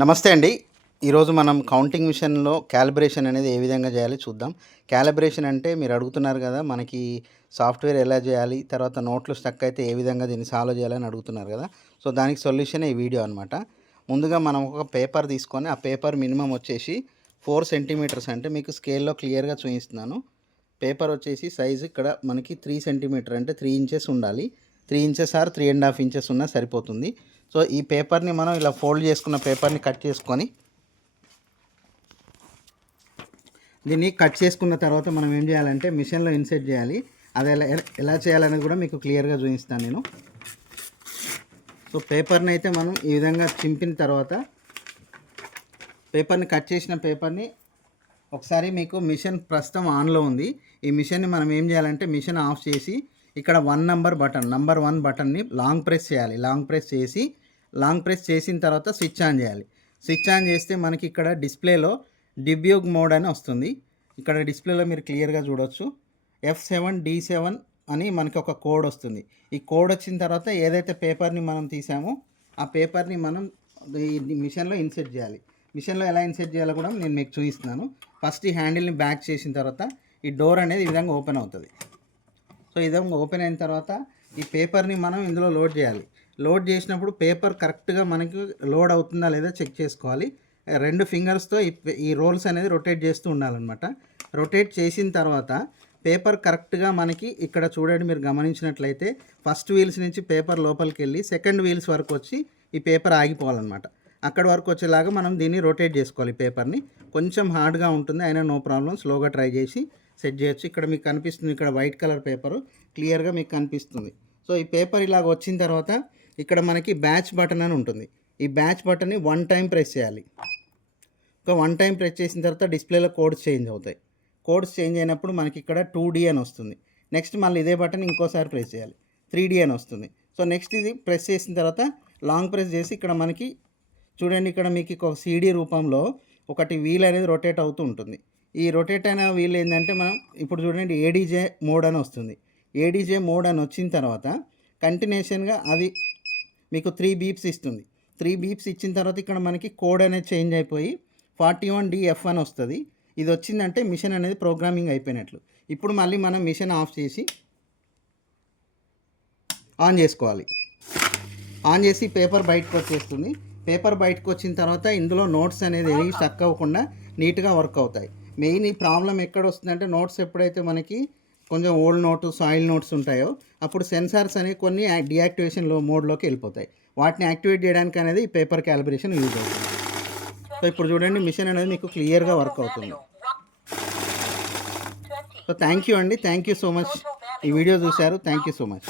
నమస్తే అండి. ఈరోజు మనం కౌంటింగ్ మిషన్‌లో క్యాలిబ్రేషన్ అనేది ఏ విధంగా చేయాలి చూద్దాం. క్యాలిబ్రేషన్ అంటే మీరు అడుగుతున్నారు కదా! మనకి సాఫ్ట్‌వేర్ ఎలా చేయాలి? తర్వాత నోట్లు స్టక్ అయితే ఏ విధంగా దీన్ని సాల్వ్ చేయాలని అడుగుతున్నారు కదా! సో, దానికి సొల్యూషనే ఈ వీడియో అనమాట. ముందుగా మనం ఒక పేపర్ తీసుకొని, ఆ పేపర్ మినిమమ్ వచ్చేసి 4 సెంటీమీటర్స్ అంటే మీకు స్కేల్‌లో క్లియర్‌గా చూపిస్తున్నాను. పేపర్ వచ్చేసి సైజు ఇక్కడ మనకి 3 సెంటీమీటర్ అంటే 3 ఇంచెస్ ఉండాలి. 3 ఇంచెస్ ఆర్ 3½ ఇంచెస్ ఉన్నా సరిపోతుంది. సో, ఈ పేపర్‌ని మనం ఇలా ఫోల్డ్ చేసుకున్న పేపర్‌ని కట్ చేసుకొని, దీన్ని కట్ చేసుకున్న తర్వాత మనం ఏం చేయాలంటే మిషన్‌లో ఇన్సర్ట్ చేయాలి. అది ఎలా చేయాలనేది కూడా మీకు క్లియర్‌గా చూపిస్తాను నేను. సో, పేపర్‌ని అయితే మనం ఈ విధంగా చింపిన తర్వాత పేపర్‌ని కట్ చేసిన పేపర్‌ని ఒకసారి మీకు మిషన్ ప్రస్తుతం ఆన్లో ఉంది. ఈ మిషన్ని మనం ఏం చేయాలంటే మిషన్ ఆఫ్ చేసి ఇక్కడ 1 నంబర్ 1 బటన్ని లాంగ్ ప్రెస్ చేయాలి. లాంగ్ ప్రెస్ చేసిన తర్వాత స్విచ్ ఆన్ చేయాలి. స్విచ్ ఆన్ చేస్తే మనకి ఇక్కడ డిస్ప్లేలో డిబ్యూగ్ మోడ్ అని వస్తుంది. ఇక్కడ డిస్ప్లేలో మీరు క్లియర్గా చూడవచ్చు. F7D7 అని మనకి ఒక కోడ్ వస్తుంది. ఈ కోడ్ వచ్చిన తర్వాత ఏదైతే పేపర్ని మనం తీసామో ఆ పేపర్ని మనం ఈ మిషన్లో ఇన్సర్ట్ చేయాలి. మిషన్లో ఎలా ఇన్సర్ట్ చేయాలో కూడా నేను మీకు చూపిస్తున్నాను. ఫస్ట్ ఈ హ్యాండిల్ని బ్యాక్ చేసిన తర్వాత ఈ డోర్ అనేది ఈ విధంగా ఓపెన్ అవుతుంది. సో ఈ విధంగా ఓపెన్ అయిన తర్వాత ఈ పేపర్ని మనం ఇందులో లోడ్ చేయాలి. లోడ్ చేసినప్పుడు పేపర్ కరెక్ట్గా మనకి లోడ్ అవుతుందా లేదా చెక్ చేసుకోవాలి. 2 ఫింగర్స్తో ఈ రోల్స్ అనేది రొటేట్ చేస్తూ ఉండాలన్నమాట. రొటేట్ చేసిన తర్వాత పేపర్ కరెక్ట్గా మనకి ఇక్కడ చూడండి, మీరు గమనించినట్లయితే ఫస్ట్ వీల్స్ నుంచి పేపర్ లోపలికి వెళ్ళి సెకండ్ వీల్స్ వరకు వచ్చి ఈ పేపర్ ఆగిపోవాలన్నమాట. అక్కడి వరకు వచ్చేలాగా మనం దీన్ని రొటేట్ చేసుకోవాలి. పేపర్ని కొంచెం హార్డ్గా ఉంటుంది, అయినా నో ప్రాబ్లం, స్లోగా ట్రై చేసి సెట్ చేయొచ్చు. ఇక్కడ మీకు కనిపిస్తుంది, ఇక్కడ వైట్ కలర్ పేపరు క్లియర్గా మీకు కనిపిస్తుంది. సో ఈ పేపర్ ఇలాగ వచ్చిన తర్వాత ఇక్కడ మనకి బ్యాచ్ బటన్ అని ఉంటుంది. ఈ బ్యాచ్ బటన్ని 1 టైం ప్రెస్ చేయాలి. ఒక 1 టైం ప్రెస్ చేసిన తర్వాత డిస్ప్లేలో కోడ్స్ చేంజ్ అవుతాయి. కోడ్స్ చేంజ్ అయినప్పుడు మనకి ఇక్కడ 2D అని వస్తుంది. నెక్స్ట్ మళ్ళీ ఇదే బటన్ ఇంకోసారి ప్రెస్ చేయాలి, 3D అని వస్తుంది. సో నెక్స్ట్ ఇది ప్రెస్ చేసిన తర్వాత లాంగ్ ప్రెస్ చేసి ఇక్కడ మనకి చూడండి, ఇక్కడ మీకు ఒక CD రూపంలో ఒకటి వీల్ అనేది రొటేట్ అవుతూ ఉంటుంది. ఈ రొటేట్ అయిన వీల్ ఏంటంటే మనం ఇప్పుడు చూడండి ADJ మోడ్ అని వస్తుంది. ADJ మోడ్ అని వచ్చిన తర్వాత కంటిన్యూషన్గా అది మీకు 3 బీప్స్ ఇస్తుంది. 3 బీప్స్ ఇచ్చిన తర్వాత ఇక్కడ మనకి కోడ్ అనేది చేంజ్ అయిపోయి 41DF అని వస్తుంది. ఇది వచ్చిందంటే మిషన్ అనేది ప్రోగ్రామింగ్ అయిపోయినట్లు. ఇప్పుడు మళ్ళీ మనం మిషన్ ఆఫ్ చేసి ఆన్ చేసుకోవాలి. ఆన్ చేసి పేపర్ బయటకు వచ్చేస్తుంది. పేపర్ బయటకు వచ్చిన తర్వాత ఇందులో నోట్స్ అనేది ఏవి స్టక్ అవ్వకుండా నీట్గా వర్క్ అవుతాయి. మెయిన్ ఈ ప్రాబ్లం ఎక్కడ వస్తుందంటే నోట్స్ ఎప్పుడైతే మనకి కొంచెం ఓల్డ్ నోటు, సాయిల్ నోట్స్ ఉంటాయో అప్పుడు సెన్సార్స్ అనేవి కొన్ని డియాక్టివేషన్ మోడ్లోకి వెళ్ళిపోతాయి. వాటిని యాక్టివేట్ చేయడానికి అనేది ఈ పేపర్ క్యాలిబ్రేషన్ యూజ్ అవుతుంది. సో ఇప్పుడు చూడండి మిషన్ అనేది మీకు క్లియర్గా వర్క్ అవుతుంది. సో థ్యాంక్ యూ అండి, థ్యాంక్ యూ సో మచ్. ఈ వీడియో చూశారు, థ్యాంక్ యూ సో మచ్.